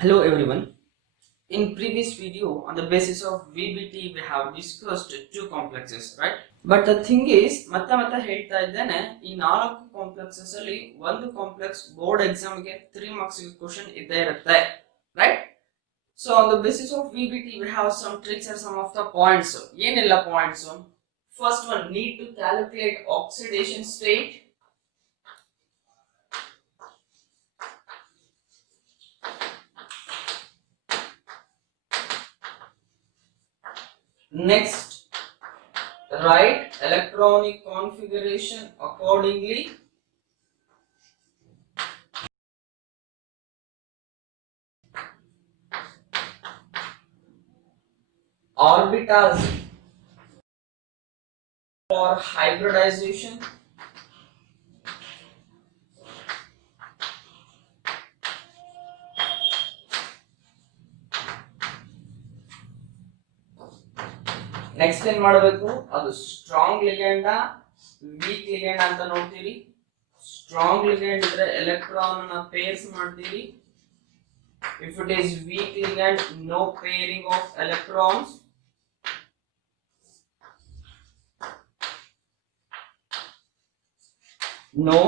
Hello everyone. In previous video on the basis of VBT we have discussed two complexes, right? But the thing is ಮತ್ತೆ ಹೇಳ್ತಾ ಇದ್ದೇನೆ ಈ ನಾಲ್ಕು ಕಾಂಪ್ಲೆಕ್ಸಸ್ ಅಲ್ಲಿ ಒಂದು ಕಾಂಪ್ಲೆಕ್ಸ್ ಬೋರ್ಡ್ ಎಕ್ಸಾಮ್ ಗೆ 3 ಮಾರ್ಕ್ಸ್ ಕ್ವೆಶ್ಚನ್ ಇದ್ದೇ ಇರುತ್ತೆ, right? So on the basis of VBT we have some tricks and some of the points. ಏನೆಲ್ಲ points? First one, need to calculate oxidation state. Next, write electronic configuration accordingly. Orbitals for hybridization. Next ಏನ್ ಮಾಡಬೇಕು, ಅದು strong ligand weak ligand ಅಂತ ನೋಡ್ತೀರಿ. Strong ligand ಇದ್ರೆ ಎಲೆಕ್ಟ್ರಾನ್ ಅನ್ನ ಪೇರ್ಸ್ ಮಾಡ್ತೀರಿ. If it is weak ligand, no pairing of electrons. No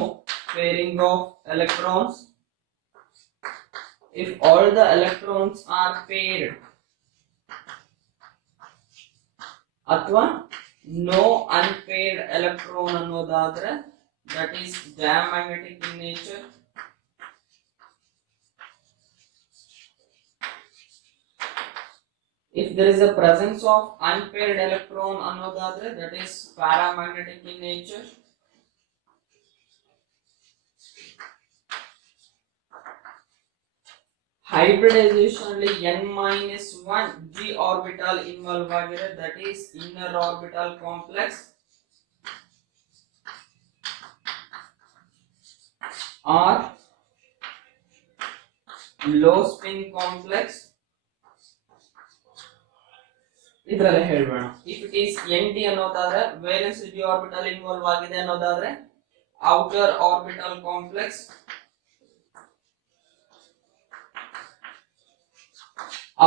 pairing of electrons. If all the electrons are paired, ಅಥವಾ no unpaired electron ಅನ್ನೋದಾದ್ರೆ that is diamagnetic in nature. If there is a presence of unpaired electron ಅನ್ನೋದಾದ್ರೆ that is paramagnetic in nature. Hybridization ಅಲ್ಲಿ n-1 d orbital involve ಆಗಿದೆ, that is inner orbital complex. Or low spin complex. ಇದರಲ್ಲಿ ಹೇಳೋಣ, if it is nt ಅನ್ನೋದಾದ್ರೆ valence d orbital involve ಆಗಿದೆ ಅನ್ನೋದಾದ್ರೆ outer orbital complex.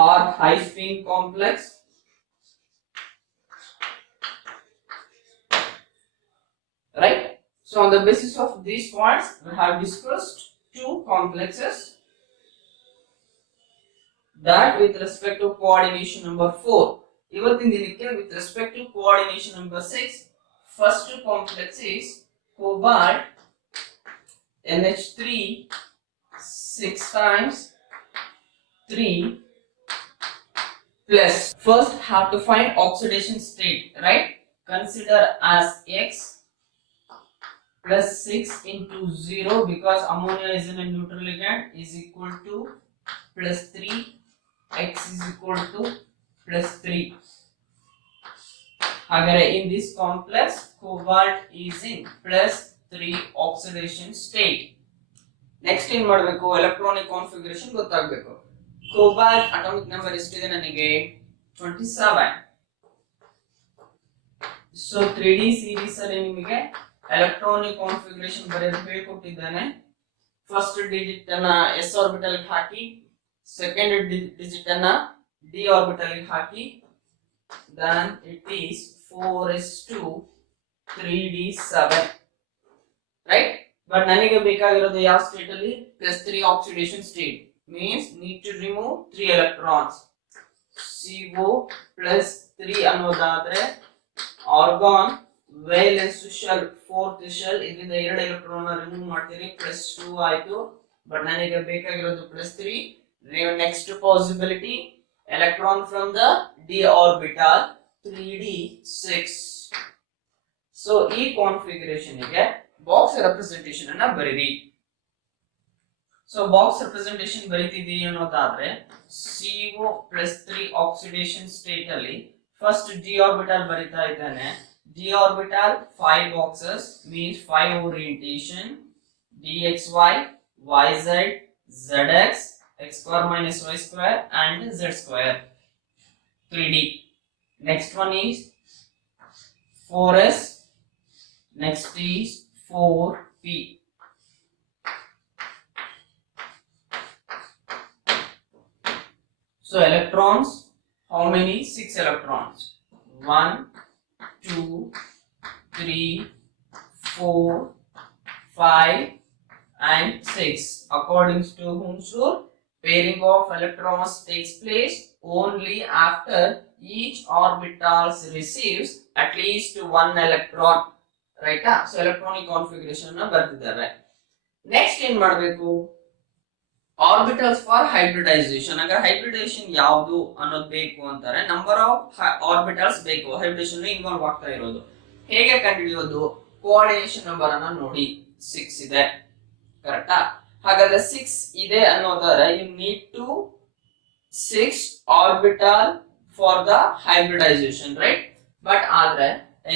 Or high spin complex. Right? So on the basis of these points we have discussed two complexes. That with respect to coordination number 4. ಇವತ್ತಿನ ದಿನಕ್ಕೆ with respect to coordination number 6, first complex is cobalt NH3 6 times 3 plus. First have to find oxidation state, right? Consider as x plus 6 into 0 because ammonia is in a neutral ligand is equal to plus 3, x is equal to plus 3. Agare in this complex cobalt is in plus 3 oxidation state. Next in ಮಾಡಬೇಕು, electronic configuration ಗೊತ್ತಾಗಬೇಕು. cobalt atomic number ಎಷ್ಟಿದೆ ನನಗೆ 27. so 3D series ಅಲ್ಲಿ ನಿಮಗೆ electronic configuration ಬರೆಯೋದು ಹೇಳ್ಕೊಟ್ಟಿದ್ದಾನೆ. First digit ಅನ್ನ s orbital ಗೆ ಹಾಕಿ, ಸೆಕೆಂಡ್ ಡಿಜಿಟ್ ಅನ್ನ d orbital ಗೆ ಹಾಕಿ, then it is 4s2 3d7, right? but ನನಗೆ ಬೇಕಾಗಿರೋದು ಯಾವ ಸ್ಟೇಟ್ ಅಲ್ಲಿ, +3 oxidation state. means need to remove 3 electrons. CO plus 3 ಅನ್ನೋದಾದ್ರೆ argon valence shell, fourth shell, ಇದರಿಂದ 2 electron ರಿಮೂವ್ ಮಾಡ್ತೀರಿ, +2 ಆಯ್ತು. ಬಟ್ ನನಗೆ ಬೇಕಾಗಿರೋದು +3. next possibility, electron from the d orbital 3d6. so ಈ ಕಾನ್ಫಿಗರೇಷನ್ ಗೆ ಬಾಕ್ಸ್ ರೆಪ್ರೆಸೆಂಟೇಷನ್ ಅನ್ನ ಬರೀರಿ. ಸೊ ಬಾಕ್ಸ್ ರೆಪ್ರೆಸೆಂಟೇಷನ್ ಬರೀತಿದ್ದೀವಿ ಅನ್ನೋದಾದ್ರೆ CO +3 ಆಕ್ಸಿಡೇಷನ್ ಸ್ಟೇಟ್ ಅಲ್ಲಿ ಫಸ್ಟ್ d ಆರ್ಬಿಟಲ್ ಬರೀತಾ ಇದ್ದಾನೆ. d orbital 5 boxes means 5 orientation, dxy, yz, zx, x square minus y square and z square, 3d. next one is 4s, next is 4p. So electrons, how many? 6 electrons. 1, 2, 3, 4, 5 and 6. According to Ohm's rule, pairing of electrons takes place only after each orbital receives at least one electron. Right? So electronic configuration ಬರ್ತಿದ್ದಾರೆ. Next ಏನ್ ಮಾಡಬೇಕು? Orbitals for hybridization. ಅगर hybridization ಯಾವುದು ಅನ್ನೋದು ಬೇಕು ಅಂತಾರೆ, number of orbitals ಬೇಕು hybridization involve ಆಗ್ತಾ ಇರೋದು. ಹೇಗೆ ಕಂಡುಹಿಡಿಯೋದು? ಕೋಆರ್ಡಿನೇಷನ್ ನಂಬರ್ ಅನ್ನು ನೋಡಿ. 6 ಇದೆ, ಕರೆಕ್ಟಾ? ಹಾಗಾದ್ರೆ 6 ಇದೆ ಅನ್ನೋದಾದ್ರೆ you need to 6 orbital for the hybridization, right? But ಆದ್ರೆ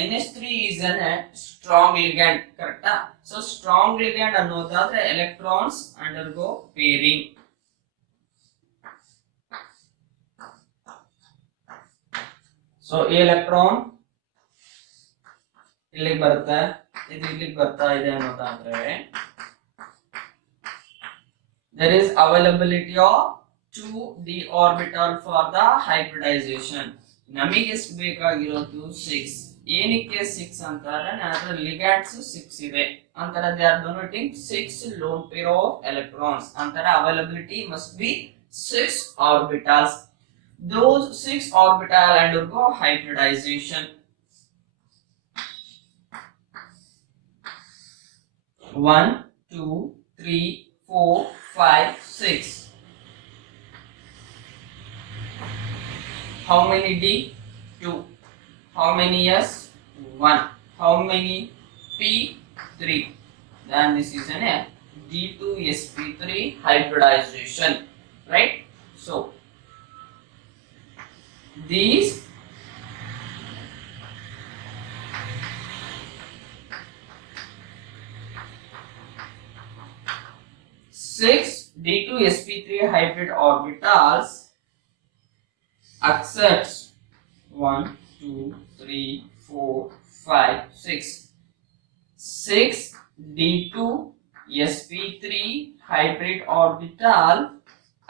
NH3 is a strong ligand, correct? So strong ligand ಅನ್ನೋದಾದ್ರೆ electrons undergo pairing. So a electron ಇಲ್ಲಿಗೆ ಬರುತ್ತೆ, ಇದು ಇಲ್ಲಿಗೆ ಬರ್ತಾ ಇದೆ ಅನ್ನೋದಾದ್ರೆ there is availability of 2d orbital for the hybridization. ನಮಗೆ ಎಷ್ಟು ಬೇಕಾಗಿರೋದು 6. ಏನಕ್ಕೆ 6 ಅಂತಾರೆ? ಅದರ ligands 6 ಇದೆ ಅಂತಾರೆ. they are donating 6 lone pair of electrons ಅಂತಾರೆ. availability must be 6 orbitals. those 6 orbital undergo hybridization. 1, 2, 3, 4, 5, 6. How many D? 2. How many S? 1. How many P? 3. Then this is an D2sp3 hybridization, right? So these six D2sp3 hybrid orbitals accepts 1, 2, 3, 4, 5, 6. 6 D2sp3 hybrid orbital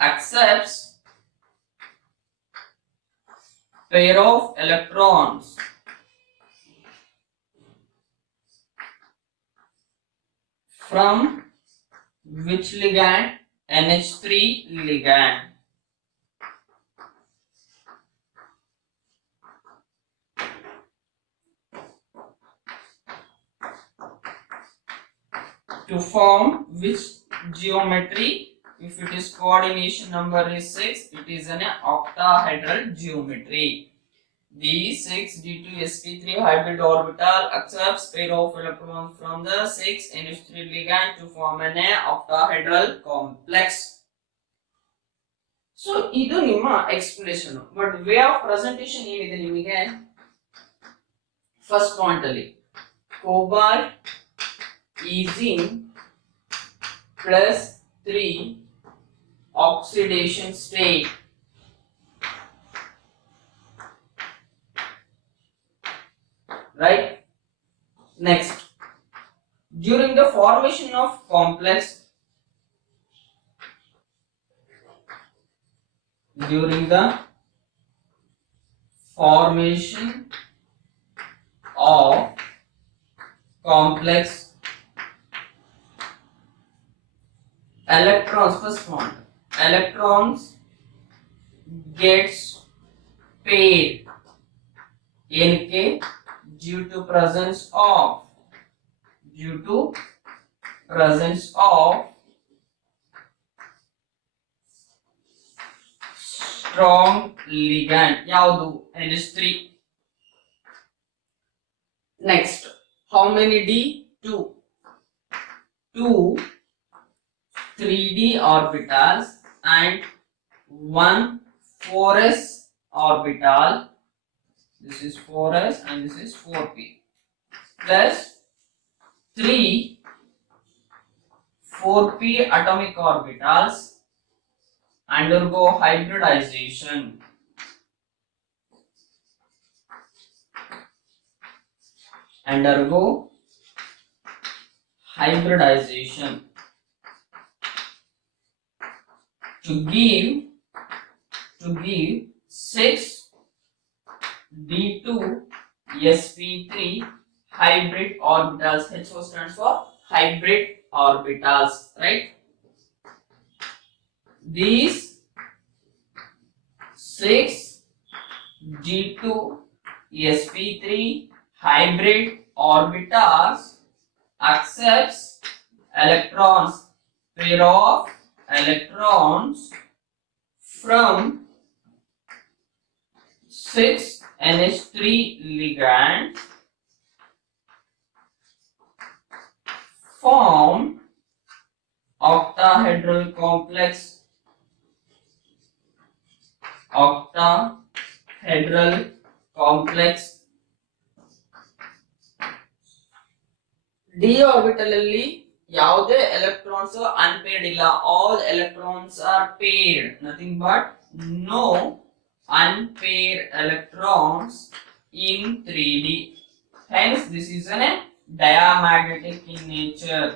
accepts pair of electrons from which ligand? NH3 ligand. To form which geometry? If it is coordination number is 6, it is an octahedral geometry. The 6 D2sp3 hybrid orbital accepts pair of electrons from the 6 NH3 ligand to form an octahedral complex. So idu nimma explanation, but way of presentation ಏನಿದೆ ನಿಮಗೆ? First point ಅಲ್ಲಿ cobalt is plus 3 oxidation state. Right? Next, during the formation of complex, during the formation of complex, electrons, first point, electrons gets paired NK due to presence of strong ligand. ಯಾವುದು? NH3. Next, how many D? 2. 2 3D orbitals and 1 4s orbital. This is 4s and this is 4p plus 3 4p atomic orbitals undergo hybridization. To give to give 6d2sp3 hybrid orbitals. HO stands for hybrid orbitals, right? These 6d2sp3 hybrid orbitals accepts electrons, pair of electrons from 6NH3 ligand form octahedral complex. Octahedral complex. d orbital ಅಲ್ಲಿ ಯಾವುದೇ electrons unpaired ಇಲ್ಲ. All electrons are paired. Nothing but no unpaired electrons in 3D. Hence this is a diamagnetic in nature.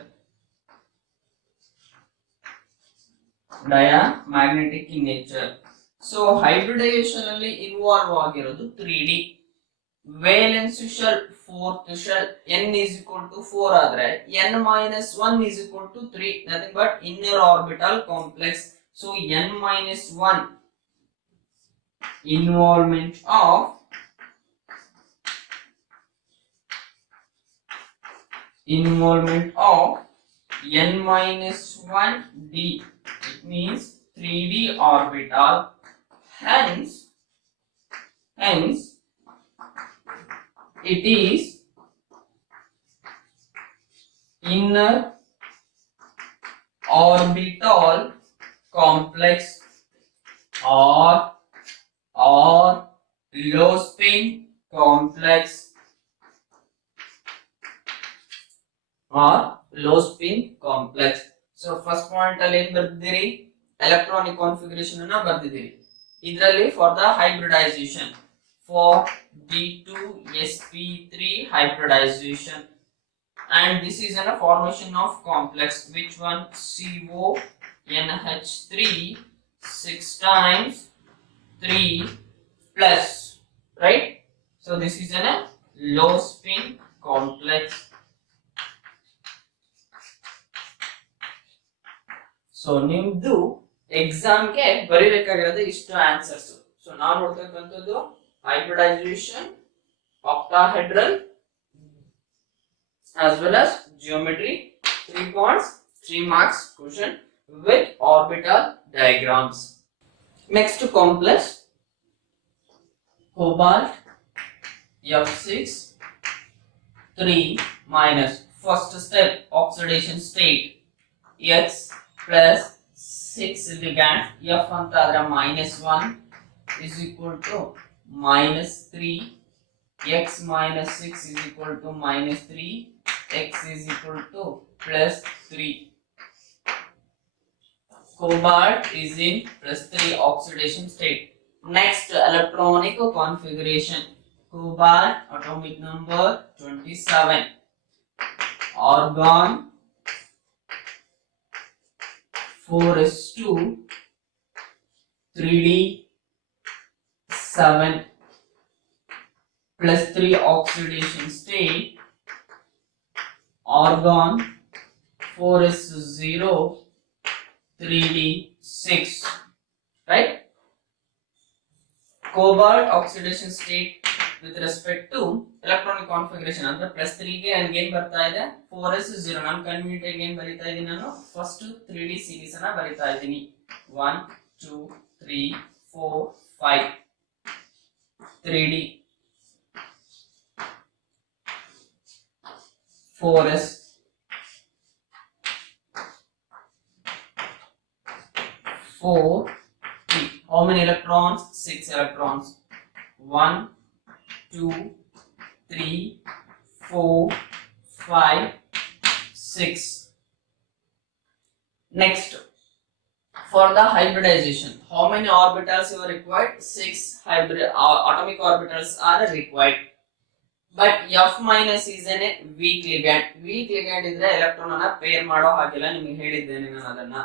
Diamagnetic in nature. So hybridization ಅಲ್ಲಿ ಇನ್ವಾಲ್ವ್ ಆಗಿರೋದು 3D. Valence shell, fourth shell, n is equal to 4 ಆದ್ರೆ n minus 1 is equal to 3, nothing but inner orbital complex. So n minus 1 involvement of n minus 1 d, it means 3D orbital. Hence it is inner orbital complex or low spin complex or low spin complex. So first point ಅಲ್ಲಿ ಏನು ಬರ್ದಿದ್ದೀರಿ, electronic configuration ಅನ್ನು ಬರ್ದಿದ್ದೀರಿ. ಇದರಲ್ಲಿ for the hybridization, for d2sp3 hybridization, and this is a formation of complex. Which one? CONH3 6 times 3 plus, right? So this is a low spin complex. So ನಿಮ್ದು ಎಕ್ಸಾಮ್ ಗೆ ಬರೀಬೇಕಾಗಿರೋದು ಇಷ್ಟು ಆನ್ಸರ್ಸ್. ಸೊ ನಾವು ನೋಡ್ತಕ್ಕಂಥದ್ದು hybridization, octahedral, as well as geometry, 3 points, 3 marks question with orbital diagrams. Next complex, cobalt F6 3 minus, first step oxidation state, X plus 6 ligand, F antadra minus 1 is equal to minus 3, x minus 6 is equal to minus 3, x is equal to plus 3. Cobalt is in plus 3 oxidation state. Next, electronic configuration. Cobalt atomic number 27. Argon 4s2 3d 7 plus 3 oxidation state. Argon 4s0 3d 6, right? Cobalt oxidation state with respect to electronic configuration ಅಂದ್ರೆ plus 3 ಗೆ ನನಗೆ ಏನು ಬರ್ತಾ ಇದೆ 4s0. ನಾನು ಕನ್ವೀನಿಯಂಟ್ ಆಗಿ ಏನು ಬರೀತಾ ಇದ್ದೀನಿ, ನಾನು ಫಸ್ಟ್ 3d ಸೀರೀಸ್ ಅನ್ನ ಬರೀತಾ ಇದ್ದೀನಿ. 1 2 3 4 5 3d 4s 4 3. How many electrons? 6 electrons. 1 2 3 4 5 6. Next, for the hybridization, how many orbitals you are required? 6 hybrid atomic orbitals are required. But F minus is a weak ligand. Weak ligand ಇದ್ರೆ ಎಲೆಕ್ಟ್ರಾನ್ ಅನ್ನ ಪೇರ್ ಮಾಡೋ ಹಾಗಿಲ್ಲ, ನಿಮಗೆ ಹೇಳಿದ್ದೇನೆ ನಾನು ಅದನ್ನ.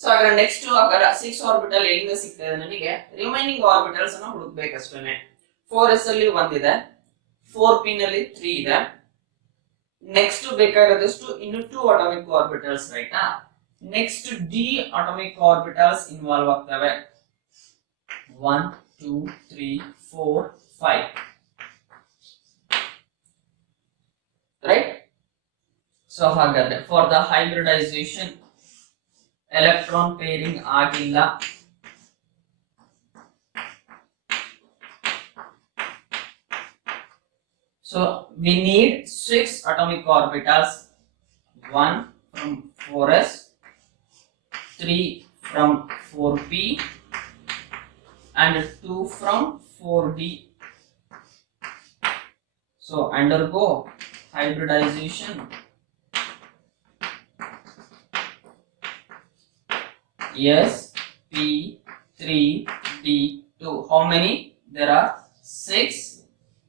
ಸೊ ಹಾಗಾದ್ರೆ ನೆಕ್ಸ್ಟ್ ಹಾಗಾದ್ರೆ 6 ಆರ್ಬಿಟಲ್ ಎಲ್ಲಿಂದ ಸಿಗ್ತಾ ಇದೆ ನನಗೆ ರಿಮೈನಿಂಗ್ ಆರ್ಬಿಟಲ್ಸ್ ಅನ್ನು ಹುಡುಕ್ಬೇಕಷ್ಟೇನೆ 4s ಅಲ್ಲಿ 1 ಇದೆ 4p ನಲ್ಲಿ 3 ಇದೆ ನೆಕ್ಸ್ಟ್ ಬೇಕಾಗಿರೋದಷ್ಟು ಇನ್ನು 2 ಅಟಾಮಿಕ್ ಆರ್ಬಿಟಲ್ಸ್ ರೈಟಾ next d atomic orbitals involve ಆಗ್ತವೆ 1 2 3 4 5 right so ಹಾಗಾದ್ರೆ for the hybridization electron pairing ಆಗಿಲ್ಲ so we need 6 atomic orbitals 1 from 4s 3 from 4p and 2 from 4d so undergo hybridization sp3d2 how many there are 6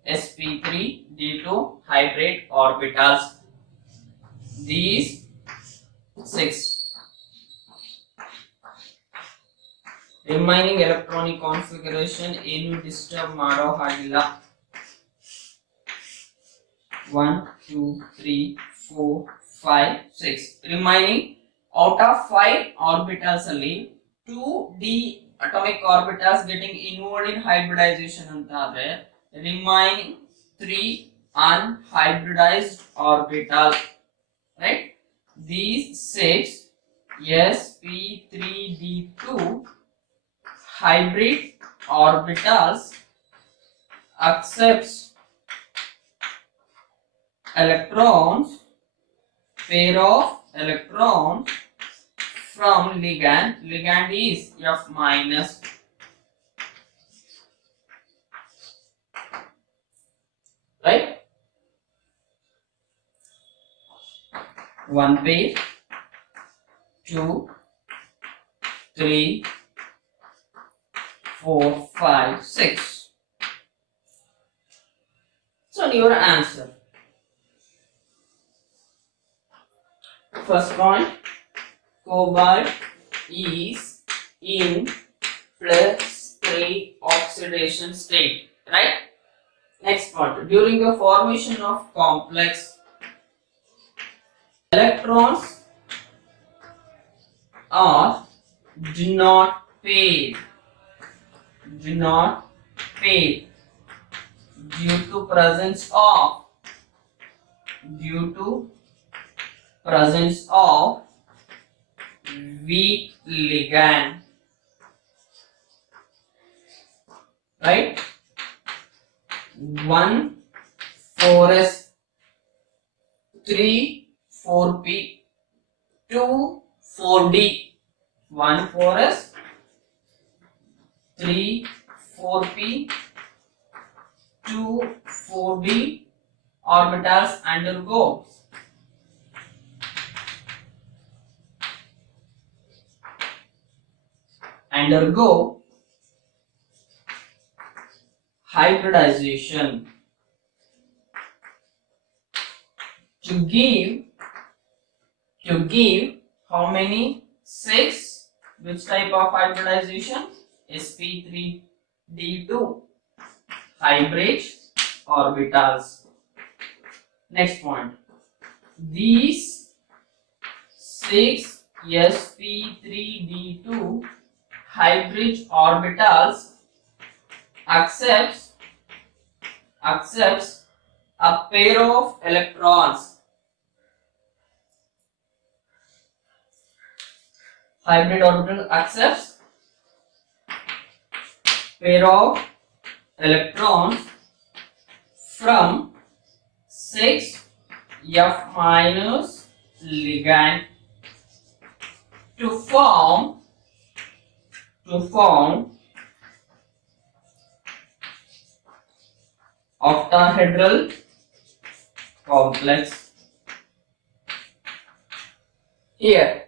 sp3d2 hybrid orbitals these 6 remaining electronic configuration ಏನು ಡಿಸ್ಟರ್ಬ್ ಮಾಡೋ ಹಾಗಿಲ್ಲ 1 2 3 4 5 6 remaining out of 5 orbitals ಅಲ್ಲಿ 2d atomic orbitals getting involved in hybridization ಅಂತ ಆದ್ರೆ remaining 3 unhybridized orbitals right these 6 sp3d2 hybrid orbitals accepts electrons pair of electrons from ligand is F minus right 1 pair 2 3 4 5 6 so your answer first point cobalt is in +3 oxidation state right next point during the formation of complex electrons are do not pair due to presence of weak ligand right 1 4s 3 4p 2 4d 1 4s 3 4p 2 4d orbitals undergo hybridization to give how many 6 which type of hybridization sp3d2 hybrid orbitals next point these 6 sp3d2 hybrid orbitals accepts a pair of electrons hybrid orbital accepts pair of electrons from 6 F minus ligand to form octahedral complex. Here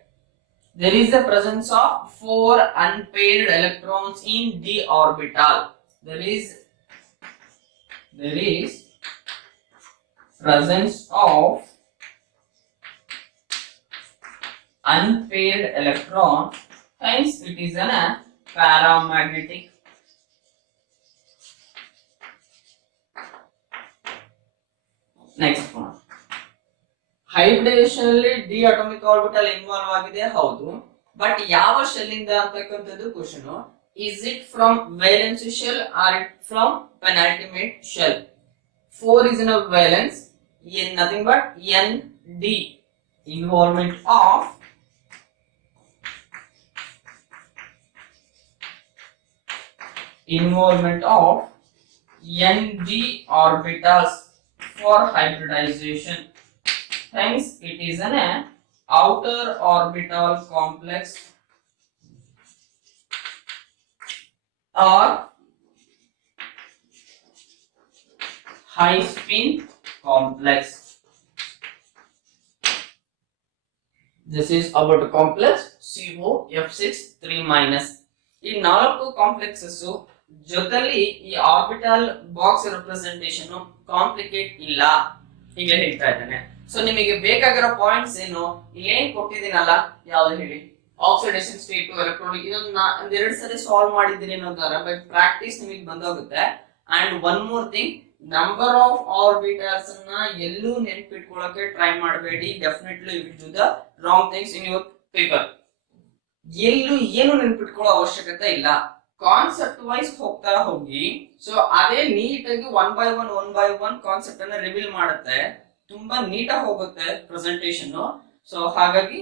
there is the presence of 4 unpaired electrons in d orbital. There is presence of unpaired electrons hence it is an paramagnetic. Next one, hybridization ಅಲ್ಲಿ d atomic orbital involve ಆಗಿದೆ, ಹೌದು, ಬಟ್ ಯಾವ ಶೆಲ್ ಇಂದ ಅಂತಕ್ಕಂಥದ್ದು question. Is it from valence shell or it from penultimate shell? 4 is in a valence, nothing but Nd, involvement of Nd orbitals for hybridization. Hence it is an outer orbital complex or high spin complex. This is about the complex COF6 3-. ಈ 4 ಕಾಂಪ್ಲೆಕ್ಸಸ್ ಜೊತೆಲಿ ಈ orbital box representation complicate ಇಲ್ಲ ಹೀಗೆ ಹೇಳ್ತಾ ಇದ್ದಾನೆ. ಸೊ ನಿಮಗೆ ಬೇಕಾಗಿರೋ ಪಾಯಿಂಟ್ಸ್ ಏನು ಏನ್ ಕೊಟ್ಟಿದ್ದೀನಲ್ಲ, ಯಾವ್ದು ಹೇಳಿ, ಆಕ್ಸಿಡೇಷನ್ ಸ್ಟೇಟ್, ಎಲೆಕ್ಟ್ರಾನಿಕ್, ಇದನ್ನ ಒಂದೆರಡು ಸರಿ ಸಾಲ್ವ್ ಮಾಡಿದ್ದೀರಿ ಅನ್ನೋದಾರ ಬಟ್ ಪ್ರಾಕ್ಟೀಸ್ ನಿಮಗೆ ಬಂದೋಗುತ್ತೆ. And one more thing, number of orbitals ಅನ್ನ ಎಲ್ಲೂ ನೆನ್ಪಿಟ್ಕೊಳ್ಳೋಕೆ ಟ್ರೈ ಮಾಡಬೇಡಿ. Definitely you will do the wrong things in your paper. ಎಲ್ಲೂ ಏನು ನೆನ್ಪಿಟ್ಕೊಳ್ಳೋ ಅವಶ್ಯಕತೆ ಇಲ್ಲ, ಕಾನ್ಸೆಪ್ಟ್ ವೈಸ್ ಹೋಗ್ತಾ ಹೋಗಿ. ಸೊ ಅದೇ ನೀಟಾಗಿ ಒನ್ ಬೈ ಒನ್ ಕಾನ್ಸೆಪ್ಟ್ ಅನ್ನ ರಿವೀಲ್ ಮಾಡುತ್ತೆ, ತುಂಬಾ ನೀಟಾಗಿ ಹೋಗುತ್ತೆ ಪ್ರೆಸೆಂಟೇಷನ್. ಸೊ ಹಾಗಾಗಿ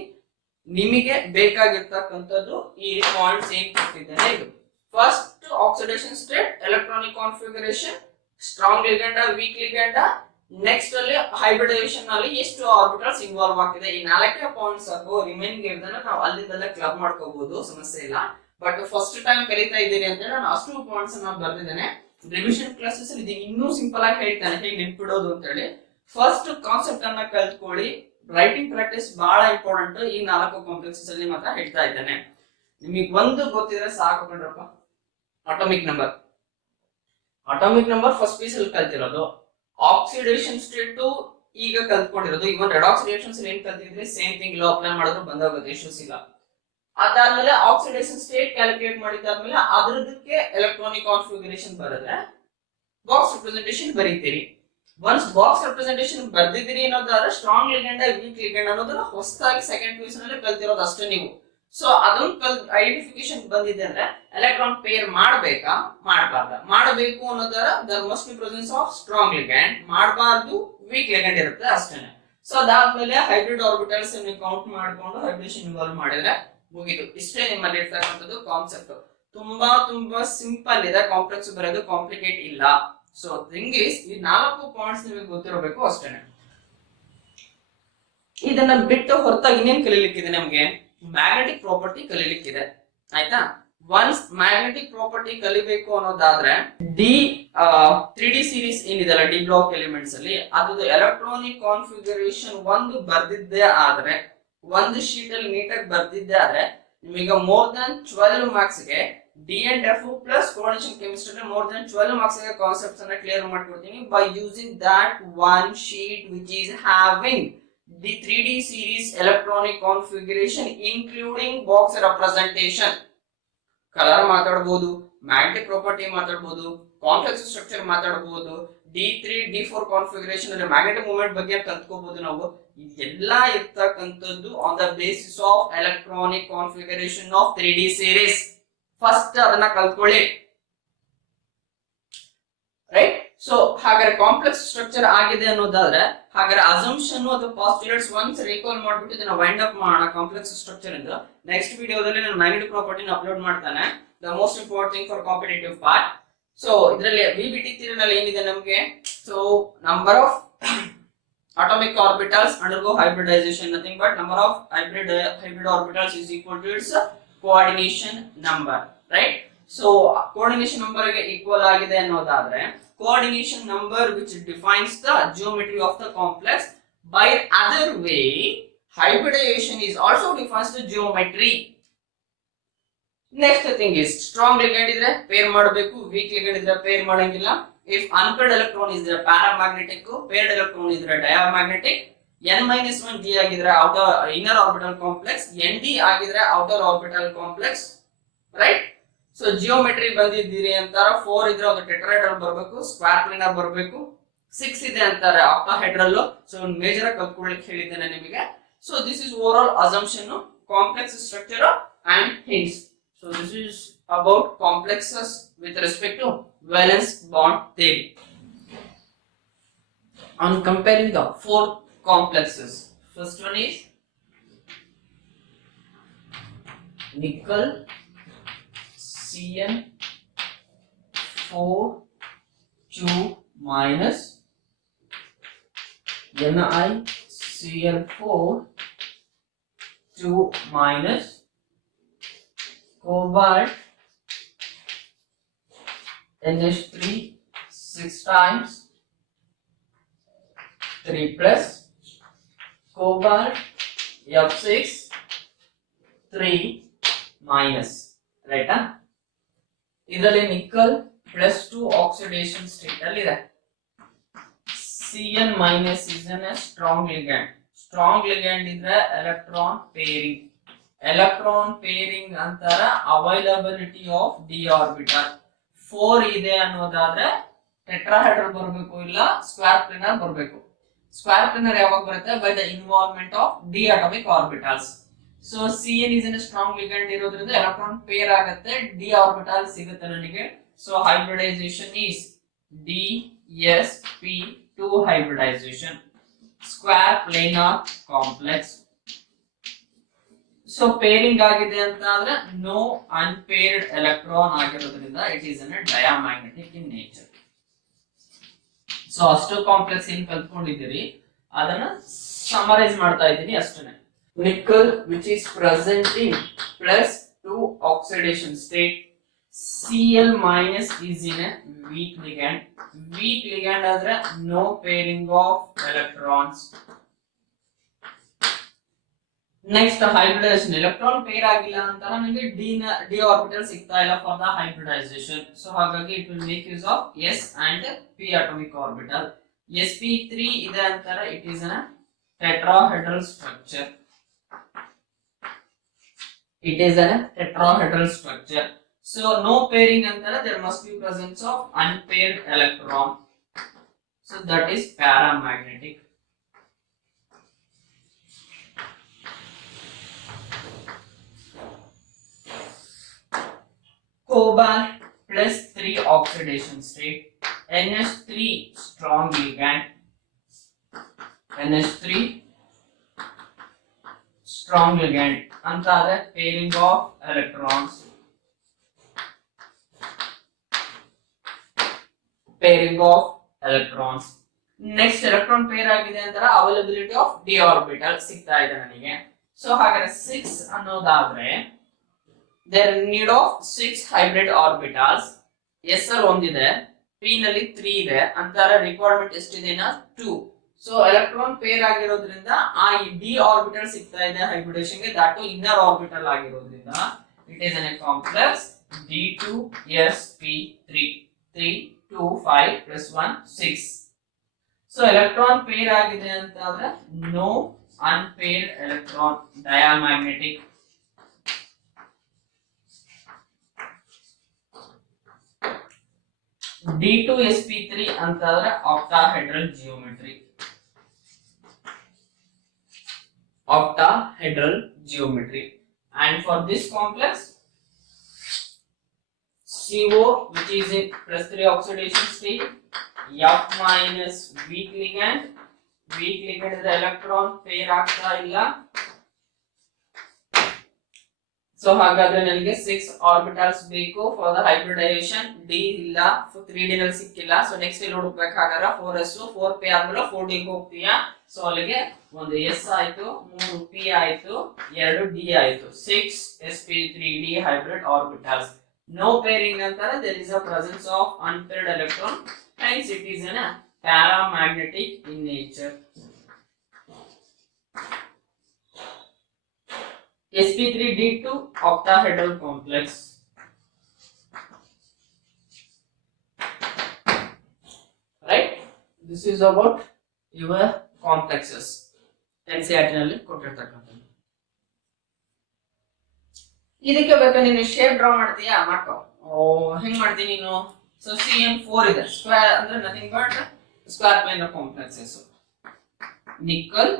ನಿಮಗೆ ಬೇಕಾಗಿರ್ತಕ್ಕಂಥದ್ದು ಈ ಪಾಯಿಂಟ್ಸ್ ಏನ್ ಕೊಟ್ಟಿದ್ದೇನೆ ಇದು. First oxidation state, electronic configuration, strong ligand, weak ligand, next ಅಲ್ಲಿ ಹೈಬ್ರಿಡೈಸೇಷನ್ ಅಲ್ಲಿ ಎಷ್ಟು ಆರ್ಬಿಟಲ್ಸ್ ಇನ್ವಾಲ್ವ್ ಆಗ್ತಿದೆ, ಈ 4 ಪಾಯಿಂಟ್ಸ್ ಸಾಕು. ರಿಮೈನಿಂಗ್ ಇರೋದನ್ನ ನಾವು ಅಲ್ಲಿಂದೆಲ್ಲ ಕ್ಲಬ್ ಮಾಡ್ಕೋಬಹುದು, ಸಮಸ್ಯೆ ಇಲ್ಲ. ಬಟ್ ಫಸ್ಟ್ ಟೈಮ್ ಕಲಿತಾ ಇದ್ದೀನಿ ಅಂತ ನಾನು ಅಷ್ಟು ಪಾಯಿಂಟ್ಸ್ ಅನ್ನ ಬರ್ದಿದ್ದೇನೆ. ರಿವಿಷನ್ ಕ್ಲಾಸಸ್ ಅಲ್ಲಿ ಇನ್ನೂ ಸಿಂಪಲ್ ಆಗಿ ಹೇಳ್ತಾನೆ ಹೇಗೆ ನೆನ್ಪಿಡೋದು ಅಂತ ಹೇಳಿ. ಫಸ್ಟ್ ಕಾನ್ಸೆಪ್ಟ್ ಅನ್ನ ಕಲ್ತ್ಕೊಳ್ಳಿ, ರೈಟಿಂಗ್ ಪ್ರಾಕ್ಟೀಸ್ ಬಹಳ ಇಂಪಾರ್ಟೆಂಟ್. ಈ 4 ಕಾಂಪ್ಲೆಕ್ಸಸ್ ಅಲ್ಲಿ ಮಾತ್ರ ಹೇಳ್ತಾ ಇದ್ದೇನೆ. ನಿಮಗೆ ಒಂದು ಗೊತ್ತಿದ್ರೆ ಸಾಕು ಕಣ್ರಪ್ಪ. ಅಟಾಮಿಕ್ ನಂಬರ್ ಫಸ್ಟ್ ಪೀಸ್ ಅಲ್ಲಿ ಕಲ್ತಿರೋದು, ಆಕ್ಸಿಡೇಷನ್ ಸ್ಟೇಟ್ ಈಗ ಕಲ್ತ್ಕೊಂಡಿರೋದು, ಇವನ್ ರೆಡಾಕ್ಸ್ ರಿಯಾಕ್ಷನ್ಸ್ ಏನ್ ಕಲ್ತಿದ್ರೆ ಸೇಮ್ ಥಿಂಗ್ ಲೋ ಅಪ್ಲೈ ಮಾಡಿದ್ರು ಬಂದೋಗುತ್ತೆ, ಇಶ್ಯೂಸ್ ಇಲ್ಲ. ಅದಾದ್ಮೇಲೆ ಆಕ್ಸಿಡೇಷನ್ ಸ್ಟೇಟ್ ಕ್ಯಾಲ್ಕುಲೇಟ್ ಮಾಡಿದಾದ್ಮೇಲೆ ಅದರದಕ್ಕೆ ಎಲೆಕ್ಟ್ರಾನಿಕ್ ಕಾನ್ಫಿಗರೇಷನ್ ಬರುತ್ತೆ, ಬಾಕ್ಸ್ ರಿಪ್ರೆಸೆಂಟೇಷನ್ ಬರೀತೀರಿ. ಒನ್ಸ್ ಬಾಕ್ಸ್ ರೆಪ್ರೆಸೆಂಟೇಷನ್ ಬರ್ದಿದ್ದೀರಿ ಅನ್ನೋದಾದ್ರೆ ಸ್ಟ್ರಾಂಗ್ ಲಿಗಂಡ್, ವೀಕ್ ಲಿಗಂಡ್ ಅನ್ನೋದನ್ನ ಹೊಸದಾಗಿ ಸೆಕೆಂಡ್ ಪೊಸಿಷನ್ ಅಲ್ಲಿ ಕಲ್ತಿರೋದು ಅಷ್ಟೇ ನೀವು. ಸೊ ಅದನ್ನ ಐಡೆಂಟಿಫಿಕೇಶನ್ ಬಂದಿದೆ ಅಂದ್ರೆ ಎಲೆಕ್ಟ್ರಾನ್ ಪೇರ್ ಮಾಡಬೇಕಾ ಮಾಡಬೇಕು ಅನ್ನೋದರ there must be presence of strong ligand, ಮಾಡಬಾರ್ದು ವೀಕ್ ಲಿಗಂಡ್ ಇರುತ್ತೆ ಅಷ್ಟೇನೆ. ಸೊ ಅದಾದ್ಮೇಲೆ ಹೈಬ್ರಿಡ್ ಆರ್ಬಿಟಲ್ಸ್ ನೀವು ಕೌಂಟ್ ಮಾಡ್ಕೊಂಡು ಹೈಬ್ರಿಡೇಷನ್ ಇನ್ವಾಲ್ವ್ ಮಾಡಿದ್ರೆ ಮುಗಿದು. ಇಷ್ಟೇ ನಿಮ್ಮಲ್ಲಿ ಇರ್ತಕ್ಕಂಥದ್ದು ಕಾನ್ಸೆಪ್ಟ್. ತುಂಬಾ ಸಿಂಪಲ್ ಇದೆ, ಕಾಂಪ್ಲೆಕ್ಸ್ ಬರೋದು ಕಾಂಪ್ಲಿಕೇಟ್ ಇಲ್ಲ. ಸೊ ಥಿಂಗ್ ಇಸ್ ಈ 4 ಪಾಯಿಂಟ್ಸ್ ನಿಮಗೆ ಗೊತ್ತಿರಬೇಕು ಅಷ್ಟೇನೆ. ಇದನ್ನ ಬಿಟ್ಟು ಹೊರತಾಗಿ ಇನ್ನೇನ್ ಕಲೀಲಿಕ್ಕಿದೆ ನಮ್ಗೆ, ಮ್ಯಾಗ್ನೆಟಿಕ್ ಪ್ರಾಪರ್ಟಿ ಕಲೀಲಿಕ್ಕಿದೆ, ಆಯ್ತಾ. ಒನ್ಸ್ ಮ್ಯಾಗ್ನೆಟಿಕ್ ಪ್ರಾಪರ್ಟಿ ಕಲಿಬೇಕು ಅನ್ನೋದಾದ್ರೆ ಡಿ3D ಸೀರೀಸ್ ಏನಿದೆಲ್ಲ ಡಿ ಬ್ಲಾಕ್ ಎಲಿಮೆಂಟ್ಸ್ ಅಲ್ಲಿ ಅದು ಎಲೆಕ್ಟ್ರಾನಿಕ್ ಕಾನ್ಫಿಗರೇಷನ್ ಒಂದು ಬರ್ದಿದ್ದೇ ಆದ್ರೆ, ಒಂದು ಶೀಟ್ ಅಲ್ಲಿ ನೀಟಾಗಿ ಬರ್ದಿದ್ದೆ ಆದ್ರೆ ನಿಮಗೆ ಮೋರ್ ದನ್ 12 ಮಾರ್ಕ್ಸ್ ಗೆ D and F plus coordination chemistry more than 12 marks ಗೆ ಕಾನ್ಸೆಪ್ಟ್ಸ್ ಅನ್ನ ಕ್ಲಿಯರ್ ಮಾಡ್ಕೊಡ್ತೀನಿ by using that one sheet which is having the 3D series electronic configuration including box representation. Colour ಮಾತಾಡಬಹುದು, magnetic property ಮಾತಾಡಬಹುದು, complex structure ಮಾತಾಡಬಹುದು, D3 D4 configuration ಅಲ್ಲಿ magnetic movement ಬಗ್ಗೆ ಕಲ್ತ್ಕೋಬಹುದು ನಾವು. ಇದೆಲ್ಲ ಇರ್ತಕ್ಕಂಥದ್ದು on the basis of electronic configuration of 3D series. First ಅದನ್ನ ಕಲ್ತ್ಕೊಳ್ಳಿ, ರೈಟ್. ಸೊ ಹಾಗಾದ್ರೆ ಕಾಂಪ್ಲೆಕ್ಸ್ ಸ್ಟ್ರಕ್ಚರ್ ಆಗಿದೆ ಅನ್ನೋದಾದ್ರೆ ಹಾಗಾದ್ರೆ ಅಸಂಪ್ಷನ್ ಅಥವಾ ಪಾಸ್ಟುಲೇಟ್ಸ್ ಒನ್ಸ್ ರೀಕಾಲ್ ಮಾಡ್ಬಿಟ್ಟು ಇದನ್ನ ವೈಂಡ್ ಅಪ್ ಮಾಡೋಣ ಕಾಂಪ್ಲೆಕ್ಸ್ ಸ್ಟ್ರಕ್ಚರ್ ಇಂದ. ನೆಕ್ಸ್ಟ್ ವಿಡಿಯೋದಲ್ಲಿ ನಾನು ಮ್ಯಾಗ್ನೆಟಿಕ್ ಪ್ರಾಪರ್ಟಿನ ಅಪ್ಲೋಡ್ ಮಾಡ್ತಾನೆ, the most important thing for competitive part. So ಇದರಲ್ಲಿ ವಿಬಿಟಿ ಥಿಯರಿನಲ್ಲಿ ಏನಿದೆ ನಮಗೆ, so number of atomic orbitals undergo hybridization, nothing but number of hybrid orbitals is equal to its coordination number, right? So coordination number ಗೆ equal ಆಗಿದೆ ಅನ್ನೋದಾದ್ರೆ coordination number which defines the geometry of the complex. By other way, hybridization is also defines the geometry. Next thing is strong ligand idre pair ಮಾಡಬೇಕು, weak ligand idre pair ಮಾಡಂಗಿಲ್ಲ. If unpaired electron is there paramagnetic, paired electron is there diamagnetic. n-1 d ಆಗಿದ್ರೆ outer inner orbital complex, nd ಆಗಿದ್ರೆ outer orbital complex, right. So geometry ಬಂದಿದ್ದೀರಿ ಅಂತಾರ 4 ಇದ್ರೆ ಅದು ಟೆಟ್ರಾಹೆಡ್ರಲ್ ಬರಬೇಕು, square planar ಬರಬೇಕು. 6 ಇದೆ ಅಂತಾರೆ ಆಕ್ಟಾಹೆಡ್ರಲ್. ಸೊ ಮೇಜರ್ ಆಗಿ ಕಲ್ತ್ಕೊಳ್ಳಿಕ್ಕೆ ಹೇಳಿದ್ದೇನೆ ನಿಮಗೆ. So this is over all assumption, complex structure and hints. So this is about complexes with respect to valence bond theory. On comparing the four complexes, first one is nickel Cn4 2 minus NiCl4 2 minus cobalt NH3 6 times 3 plus cobalt F6 3 minus, right? ಇದರಲ್ಲಿ nickel plus 2 oxidation state ಅಲ್ಲಿ ಇದೆ. Cn minus is a strong ligand. Strong ligand ಇದ್ರೆ electron pairing. Electron pairing ಅಂತಾರ availability of d orbital. 4 ಇದೆ ಅನ್ನೋದಾದ್ರೆ tetrahedral ಬರಬೇಕು, ಇಲ್ಲ square planar ಬರಬೇಕು. ಸ್ಕ್ವೇರ್ ಪ್ಲೇನರ್ ಯಾವಾಗ ಬರುತ್ತೆ? By the involvement of d atomic orbitals. So Cn is a strong ligand ಇರೋದ್ರಿಂದ ಎಲೆಕ್ಟ್ರಾನ್ ಪೇರ್ ಆಗುತ್ತೆ, ಡಿ ಆರ್ಬಿಟಲ್ ಸಿಗುತ್ತೆ ನನಗೆ. So hybridization is DsP2 hybridization, square planar complex. So pairing ಆಗಿದೆ ಅಂತ ಆದ್ರೆ ನೋ ಅನ್ಪೇರ್ಡ್ ಎಲೆಕ್ಟ್ರಾನ್ ಆಗಿರೋದ್ರಿಂದ it is an diamagnetic in nature. So ಅಷ್ಟು ಕಾಂಪ್ಲೆಕ್ಸ್ ಏನ್ ಕಲ್ತ್ಕೊಂಡಿದ್ದೀರಿ ಅದನ್ನ ಸಮರೈಸ್ ಮಾಡ್ತಾ ಇದ್ದೀನಿ ಅಷ್ಟೇ. Nickel which is presenting plus 2 oxidation state. Cl minus is in a weak ligand. Weak ligand ಆದ್ರೆ no pairing of electrons. Next hybridization, electron pair ಆಗಿಲ್ಲ ಅಂತ ನಮಗೆ ಡಿ ಆರ್ಬಿಟಲ್ ಸಿಗ್ತಾ ಇಲ್ಲ ಫಾರ್ ದ ಹೈಬ್ರಿಡೈಸೇಷನ್. ಸೊ ಹಾಗಾಗಿ it will make use of s and p atomic orbital. sp3 ಇದೆ ಅಂತಾರೆ, it is a tetrahedral structure. It is a tetrahedral structure. So no pairing antara there must be presence of unpaired electron. So that is paramagnetic. Cobalt plus 3 oxidation state. NH3 strong ligand. NH3 strong ligand ಅಂತಾದ್ರೆ pairing of electrons. Pairing of electrons. Next electron pair ಆಗಿದೆ ಅಂತರ availability of d orbital ಸಿಗ್ತಾ ಇದೆ ನನಗೆ. ಸೊ ಹಾಗಾದ್ರೆ 6 ಅನ್ನೋದಾದ್ರೆ there need of 6 hybrid orbitals. s ಅಲ್ಲಿ ಒಂದಿದೆ, p ನಲ್ಲಿ 3 ಇದೆ ಅಂತಾರ ರಿಕ್ವೈರ್ಮೆಂಟ್ ಎಷ್ಟಿದೆ? 2. ಸೊ ಎಲೆಕ್ಟ್ರಾನ್ ಪೇರ್ ಆಗಿರೋದ್ರಿಂದ ಆ ಡಿ ಆರ್ಬಿಟಲ್ ಸಿಗ್ತಾ ಇದೆ ಹೈಬ್ರಿಡೇಷನ್ ಗೆ, ದಟ್ ಇನ್ನರ್ ಆರ್ಬಿಟಲ್ ಆಗಿರೋದ್ರಿಂದ it is an complex D2sp3 3 2 5 plus 1 6. So electron pair ಆಗಿದೆ ಅಂತ ಆದ್ರೆ no unpaired electron, diamagnetic. D2sp3 ಅಂತಂದ್ರೆ octahedral geometry. Octahedral geometry. And for this complex, CO which is in plus 3 oxidation state, F minus weak ligand. Weak ligand is the electron pair ಆಗ್ತಾ ಇಲ್ಲ. ಸೊ ಹಾಗಾದ್ರೆ ನನಗೆ 6 ಆರ್ಬಿಟಲ್ಸ್ ಬೇಕು for the hybridisation. D ಇಲ್ಲ, 3D ನಲ್ಲಿ ಸಿಕ್ಕಿಲ್ಲ. So next ಇಲ್ಲಿ ಹುಡುಕ್ಬೇಕಾದ್ರೆ 4s 4p ಆದ್ಮೇಲೆ 4d ಗೆ ಹೋಗ್ತೀಯಾ. ಸೊ ಅಲ್ಲಿಗೆ ಒಂದು s ಆಯ್ತು, 3 p ಆಯ್ತು, 2 d ಆಯ್ತು. 6 sp3d hybrid orbitals. No pairing ಅಂತಾರೆ, there is a presence of unpaired electron, hence it is a paramagnetic in nature. sp3d2 octahedral complex. Right, this is about your complexes. NCERT ನಲ್ಲಿ ಕೊಟ್ಟಿರ್ತಕ್ಕಂಥದ್ದು. ಇದಕ್ಕೆ ಬೇಕಾದ್ರೆ ನೀನು ಶೇಪ್ ಡ್ರಾ ಮಾಡ್ತೀಯಾ, ಮಾಡ್ಕೋ. ಹೆಂಗ್ ಮಾಡ್ತೀನಿ ನೀನು? ಸೊ CN4 ಇದೆ, ಸ್ಕ್ವೇರ್ ಅಂದ್ರೆ nothing but square plane of complexes. Nickel,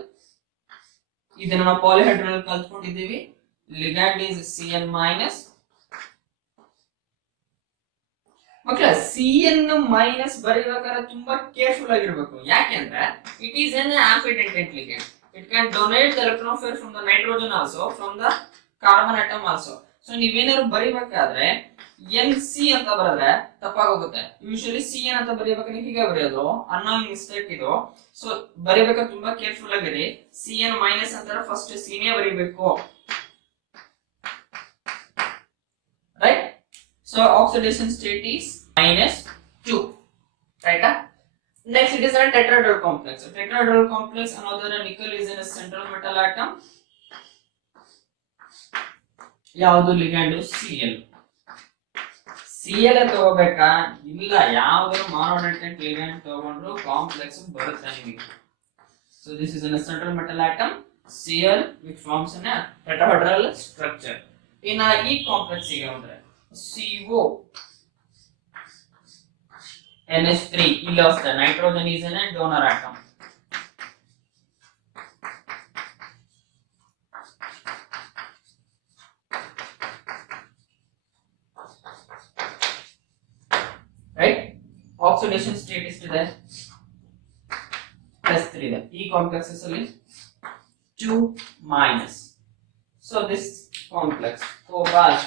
ಇದನ್ನ ನಾವು ಪಾಲಿಹೆಡ್ರಲ್ ಕಲ್ತ್ಕೊಂಡಿದ್ದೀವಿ. Ligand is Cn minus. ಮಕ್ಕಳ CN ಮೈನಸ್ ಬರೀಬೇಕಾದ್ರೆ ತುಂಬಾ ಕೇರ್ಫುಲ್ ಆಗಿರ್ಬೇಕು. ಯಾಕೆಂದ್ರೆ it is an ambidentate ligand. It can donate the electron pair from the nitrogen also, from the carbon atom also. So ನೀವೇನಾದ್ರು ಬರಿಬೇಕಾದ್ರೆ NC ಅಂತ ಬರೆದ್ರೆ ತಪ್ಪಾಗೋಗುತ್ತೆ. ಯೂಶಲಿ CN ಅಂತ ಬರೀಬೇಕಾದ್ರೆ ಹೀಗೆ ಬರೆಯೋದು, ಅನ್ನೋಯಿಂಗ್ ಮಿಸ್ಟೇಕ್ ಇದು. ಸೊ ಬರೀಬೇಕಾದ್ರೆ ತುಂಬಾ ಕೇರ್ಫುಲ್ ಆಗಿರಿ. CN ಮೈನಸ್ ಅಂತ ಫಸ್ಟ್ ಸಿನೇ ಬರೀಬೇಕು, right? So oxidation state is -2, right? Next it is a tetrahedral complex. A tetrahedral complex, another nickel is in a central metal atom. ಯಾವುದು ಲಿಗ್ಯಾಂಡ್? Cl. Cl ತಗೋಬೇಕಾ? ಇಲ್ಲ, ಯಾವ್ದಾದ್ರು ಮಾನೋಡೆಂಟೆಂಟ್ ಲಿಗ್ಯಾಂಡ್ ತಗೊಂಡ್ರು ಕಾಂಪ್ಲೆಕ್ಸ್ ಬರುತ್ತೆ ನಿಮಗೆ. So this is in a central metal atom Cl which forms in a tetrahedral structure. In a E complex ಗೆ ಅಂದ್ರೆ CO NH3, ಇಲ್ಲಿ ಅಷ್ಟೇ nitrogen is in a donor atom. Right? Oxidation state ಎಷ್ಟಿದೆ? +3 ಇದೆ. ಈ ಕಾಂಪ್ಲೆಕ್ಸಸ್ ಅಲ್ಲಿ 2 minus. So this complex cobalt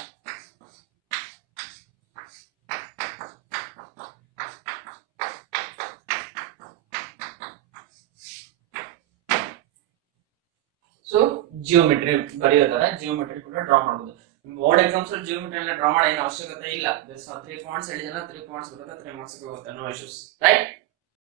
so geometry ಬರೆಯೋದಾದ್ರೆ geometry ಕೂಡ ಡ್ರಾ ಮಾಡಬಹುದು. ಬೋರ್ಡ್ ಎಕ್ಸಾಮ್ಸ್ ಅಲ್ಲಿ ಜಿಯೋಮೆಟ್ರಿ ಎಲ್ಲ ಡ್ರಾ ಮಾಡೋ ಏನು ಅವಶ್ಯಕತೆ ಇಲ್ಲ. 3 ಪಾಯಿಂಟ್ಸ್ ಹೇಳಿದ್ರೆ 3 ಪಾಯಿಂಟ್ಸ್ ಬರುತ್ತೆ, 3 ಮಾರ್ಕ್ಸ್ ಹೋಗುತ್ತೆ, ನೋ ಇಶ್ಯೂಸ್, ರೈಟ್?